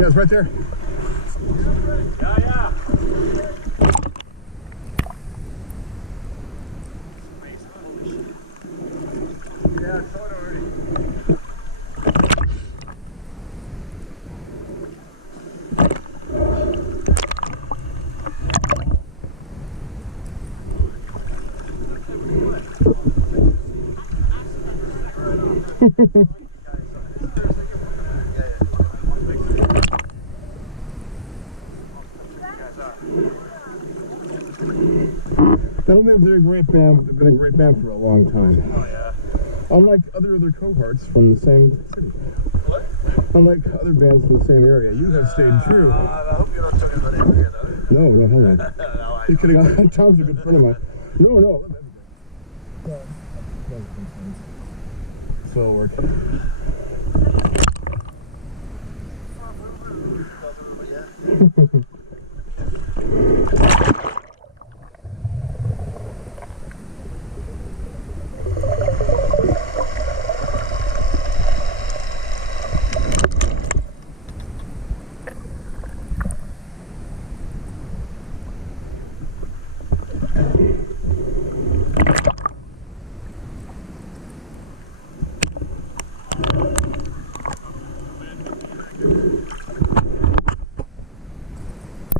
Yeah, it's right there. Yeah. Yeah, I saw it already. That'll be a very great band. They've been a great band for a long time. Oh yeah. Unlike other cohorts from the same city. What? Unlike other bands from the same area, you have stayed true. I hope you're not talking about Evergrey though. No, hold on. No, You're kidding. Tom's a good friend of mine. No, I love Evergrey. So it'll work.